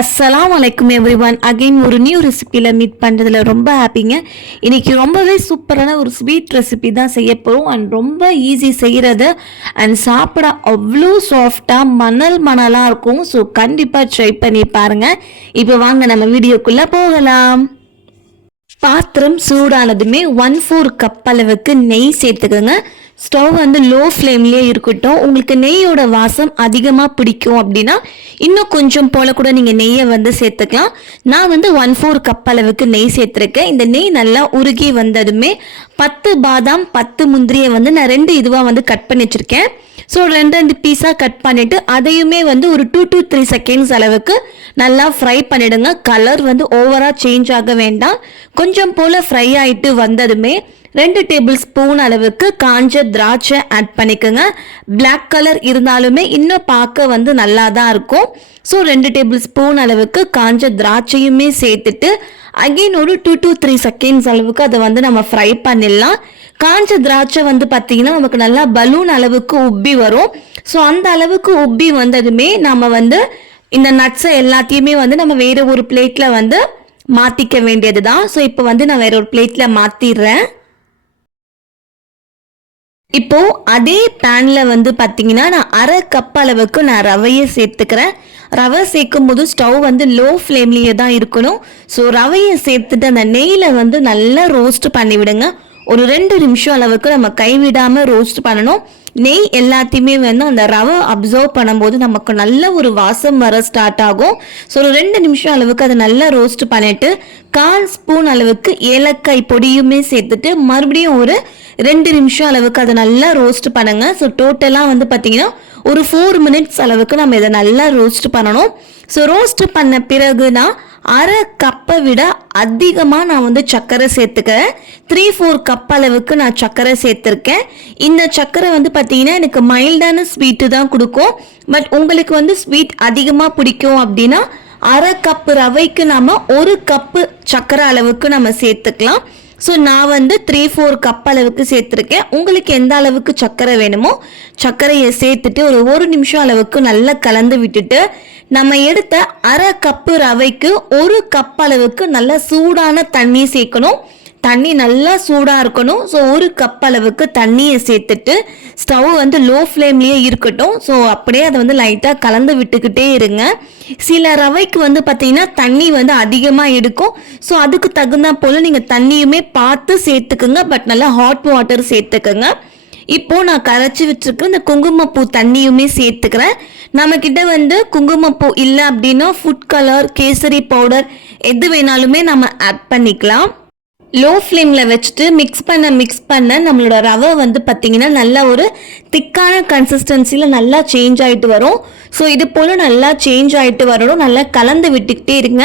அஸ்ஸலாம் வலைக்கும் everyone again ஒரு நியூ ரெசிப்பியில் மீட் பண்ணுறதுல ரொம்ப ஹாப்பிங்க இன்றைக்கி ரொம்பவே சூப்பரான ஒரு ஸ்வீட் ரெசிபி தான் செய்ய போகிறோம் அண்ட் ரொம்ப ஈஸி செய்கிறது அண்ட் சாப்பிட அவ்வளோ சாஃப்டாக மணல் மணலாக இருக்கும். ஸோ கண்டிப்பாக ட்ரை பண்ணி பாருங்கள் இப்போ வாங்க நம்ம வீடியோக்குள்ளே போகலாம். பாத்திரம் சூடானதுமே ஒன் ஃபோர் கப் அளவுக்கு நெய் சேர்த்துக்கோங்க. ஸ்டவ் வந்து லோ ஃப்ளேம்லேயே இருக்கட்டும். உங்களுக்கு நெய்யோட வாசம் அதிகமாக பிடிக்கும் அப்படின்னா இன்னும் கொஞ்சம் போல கூட நீங்கள் நெய்யை வந்து சேர்த்துக்கலாம். நான் வந்து ஒன் ஃபோர் கப் அளவுக்கு நெய் சேர்த்துருக்கேன். இந்த நெய் நல்லா உருகி வந்ததுமே பத்து பாதாம் பத்து முந்திரியை வந்து நான் ரெண்டு இதுவாக வந்து கட் பண்ணி வச்சுருக்கேன். ஸோ ரெண்டு ரெண்டு பீஸாக கட் பண்ணிவிட்டு அதையுமே வந்து ஒரு டூ டு த்ரீ செகண்ட்ஸ் அளவுக்கு நல்லா ஃப்ரை பண்ணிடுங்க. கலர் வந்து ஓவராக சேஞ்ச் ஆக வேண்டாம். கொஞ்சம் போல் ஃப்ரை ஆகிட்டு வந்ததுமே ரெண்டு டேபிள் ஸ்பூன் அளவுக்கு காஞ்ச திராட்சை ஆட் பண்ணிக்கோங்க. பிளாக் கலர் இருந்தாலுமே இன்னும் பார்க்க வந்து நல்லா தான் இருக்கும். ஸோ ரெண்டு டேபிள் ஸ்பூன் அளவுக்கு காஞ்ச திராட்சையுமே சேர்த்துட்டு அகெயின் ஒரு டூ டு த்ரீ செகண்ட்ஸ் அளவுக்கு அதை வந்து நம்ம ஃப்ரை பண்ணிடலாம். காஞ்ச திராட்சை வந்து பார்த்தீங்கன்னா நமக்கு நல்லா பலூன் அளவுக்கு உப்பி வரும். ஸோ அந்த அளவுக்கு உப்பி வந்ததுமே நம்ம வந்து இந்த நட்ஸை எல்லாத்தையுமே வந்து நம்ம வேற ஒரு பிளேட்டில் வந்து மாற்றிக்க வேண்டியது தான் ஸோ இப்போ வந்து நான் வேற ஒரு பிளேட்டில் மாற்றிடுறேன் இப்போ அதே பேன்ல வந்து பார்த்தீங்கன்னா நான் அரை கப் அளவுக்கு நான் ரவையை சேர்த்துக்கிறேன். ரவை சேர்க்கும் போது ஸ்டவ் வந்து லோ ஃப்ளேம்லேயே தான் இருக்கணும். ஸோ ரவையை சேர்த்துட்டு அந்த நெய்யில் வந்து நல்லா ரோஸ்ட் பண்ணி விடுங்க ஒரு ரெண்டு நிமிஷம் அளவுக்கு நம்ம கைவிடாமல் ரோஸ்ட் பண்ணணும். நெய் எல்லாத்தையுமே வந்து அந்த ரவை அப்சர்வ் பண்ணும்போது நமக்கு நல்ல ஒரு வாசம் வர ஸ்டார்ட் ஆகும். ஸோ ஒரு ரெண்டு நிமிஷம் அளவுக்கு அதை நல்லா ரோஸ்ட் பண்ணிட்டு கால் ஸ்பூன் அளவுக்கு ஏலக்காய் பொடியுமே சேர்த்துட்டு மறுபடியும் ஒரு ரெண்டு நிமிஷம் அளவுக்கு அதை நல்லா ரோஸ்ட் பண்ணுங்க. ஸோ டோட்டலாக வந்து பார்த்தீங்கன்னா ஒரு ஃபோர் மினிட்ஸ் அளவுக்கு நம்ம இதை நல்லா ரோஸ்ட் பண்ணணும். ஸோ ரோஸ்ட் பண்ண பிறகு அரை கப்பை விட அதிகமாக நான் வந்து சர்க்கரை சேர்த்துக்கிறேன். த்ரீ ஃபோர் கப் அளவுக்கு நான் சர்க்கரை சேர்த்துருக்கேன். இந்த சர்க்கரை வந்து பார்த்தீங்கன்னா எனக்கு மைல்டான ஸ்வீட்டு தான் கொடுக்கும். பட் உங்களுக்கு வந்து ஸ்வீட் அதிகமாக பிடிக்கும் அப்படின்னா அரை கப்பு ரவைக்கு நாம் ஒரு கப்பு சர்க்கரை அளவுக்கு நம்ம சேர்த்துக்கலாம். ஸோ நான் வந்து த்ரீ ஃபோர் கப் அளவுக்கு சேர்த்துருக்கேன். உங்களுக்கு எந்த அளவுக்கு சர்க்கரை வேணுமோ சர்க்கரையை சேர்த்துட்டு ஒரு ஒரு நிமிஷம் அளவுக்கு நல்லா கலந்து விட்டுட்டு நம்ம எடுத்த அரை கப்பு ரவைக்கு ஒரு கப் அளவுக்கு நல்லா சூடான தண்ணி சேர்க்கணும். தண்ணி நல்லா சூடாக இருக்கணும். ஸோ ஒரு கப் அளவுக்கு தண்ணியை சேர்த்துட்டு ஸ்டவ் வந்து லோ ஃப்ளேம்லேயே இருக்கட்டும். ஸோ அப்படியே அதை வந்து லைட்டாக கலந்து விட்டுக்கிட்டே இருங்க. சில ரவைக்கு வந்து பார்த்தீங்கன்னா தண்ணி வந்து அதிகமாக எடுக்கும். ஸோ அதுக்கு தகுந்த போல் நீங்கள் தண்ணியுமே பார்த்து சேர்த்துக்குங்க. பட் நல்லா ஹாட் வாட்டர் சேர்த்துக்குங்க. இப்போ நான் கரைச்சி வச்சிருக்க இந்த குங்குமப்பூ தண்ணியுமே சேர்த்துக்கிறேன். நம்ம கிட்ட வந்து குங்குமப்பூ இல்லை அப்படின்னா ஃபுட் கலர் கேசரி பவுடர் எது வேணாலுமே நம்ம ஆட் பண்ணிக்கலாம். லோ ஃப்ளேமில் வச்சுட்டு மிக்ஸ் பண்ண மிக்ஸ் பண்ண நம்மளோட ரவை வந்து பார்த்திங்கன்னா நல்லா ஒரு திக்கான கன்சிஸ்டன்சியில் நல்லா சேஞ்ச் ஆகிட்டு வரும். ஸோ இது போல் நல்லா சேஞ்ச் ஆகிட்டு வரணும். நல்லா கலந்து விட்டுக்கிட்டே இருங்க.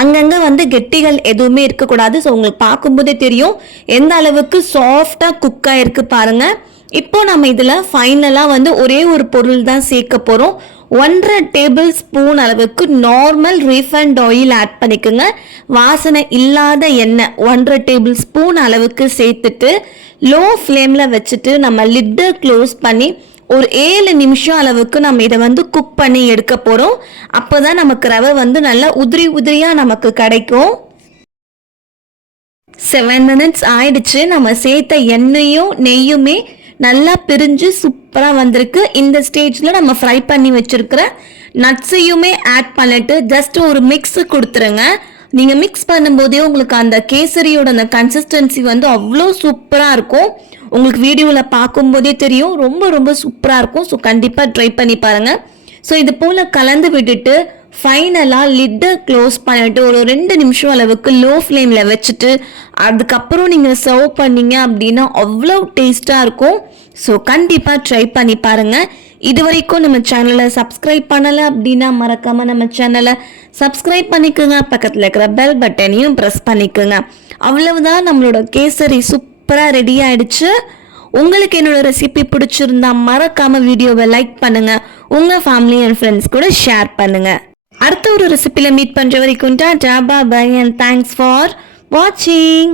அங்கங்கே வந்து கெட்டிகள் எதுவுமே இருக்கக்கூடாது. ஸோ உங்களுக்கு பார்க்கும்போதே தெரியும். எந்த அளவுக்கு சாஃப்டாக குக் ஆகிருக்கு பாருங்கள் இப்போ நம்ம இதில் ஃபைனலாக வந்து ஒரே ஒரு பொருள் தான் சேர்க்க போகிறோம் ஒன்றரை டேபிள் ஸ்பூன் அளவுக்கு நார்மல் ரீஃபண்ட் ஆயில் ஆட் பண்ணிக்கோங்க. வாசனை இல்லாத எண்ணெய் ஒன்றரை டேபிள் ஸ்பூன் அளவுக்கு சேர்த்துட்டு லோ ஃப்ளேமில் வச்சுட்டு நம்ம லிட்டை க்ளோஸ் பண்ணி ஒரு ஏழு நிமிஷம் அளவுக்கு நம்ம இதை வந்து குக் பண்ணி எடுக்க போகிறோம் அப்போ தான் நமக்கு ரவை வந்து நல்லா உதிரி உதிரியாக நமக்கு கிடைக்கும். செவன் மினிட்ஸ் ஆயிடுச்சு. நம்ம சேர்த்த எண்ணெயும் நெய்யுமே நல்லா பிரிஞ்சு சூப்பராக வந்திருக்கு. இந்த ஸ்டேஜில் நம்ம ஃப்ரை பண்ணி வச்சுருக்கிற நட்ஸையுமே ஆட் பண்ணிட்டு ஜஸ்ட் ஒரு மிக்ஸ் கொடுத்துருங்க. நீங்கள் மிக்ஸ் பண்ணும்போதே உங்களுக்கு அந்த கேசரியோட அந்த கன்சிஸ்டன்சி வந்து அவ்வளோ சூப்பராக இருக்கும். உங்களுக்கு வீடியோவில் பார்க்கும்போதே தெரியும். ரொம்ப ரொம்ப சூப்பராக இருக்கும். ஸோ கண்டிப்பாக ட்ரை பண்ணி பாருங்கள் ஸோ இது போல் கலந்து விட்டுட்டு ஃபைனலாக லிட்டை க்ளோஸ் பண்ணிட்டு ஒரு ரெண்டு நிமிஷம் அளவுக்கு லோ ஃப்ளேமில் வச்சுட்டு அதுக்கப்புறம் நீங்கள் சர்வ் பண்ணீங்க அப்படின்னா அவ்வளோ டேஸ்ட்டாக இருக்கும். ஸோ கண்டிப்பாக ட்ரை பண்ணி பாருங்கள் இது வரைக்கும் நம்ம சேனலை சப்ஸ்கிரைப் பண்ணலை அப்படின்னா மறக்காமல் நம்ம சேனலை சப்ஸ்கிரைப் பண்ணிக்கோங்க. பக்கத்தில் இருக்கிற பெல் பட்டனையும் ப்ரெஸ் பண்ணிக்கோங்க. அவ்வளவுதான் நம்மளோட கேசரி சூப்பராக ரெடி ஆயிடுச்சு. உங்களுக்கு என்னோட ரெசிபி பிடிச்சிருந்தா மறக்காம வீடியோவை லைக் பண்ணுங்க. உங்க ஃபேமிலி அண்ட் ஃப்ரெண்ட்ஸ் கூட ஷேர் பண்ணுங்க. அடுத்த ஒரு ரெசிபியில் மீட் பண்ணுற வரைக்கும் tata bye and thanks for வாட்சிங்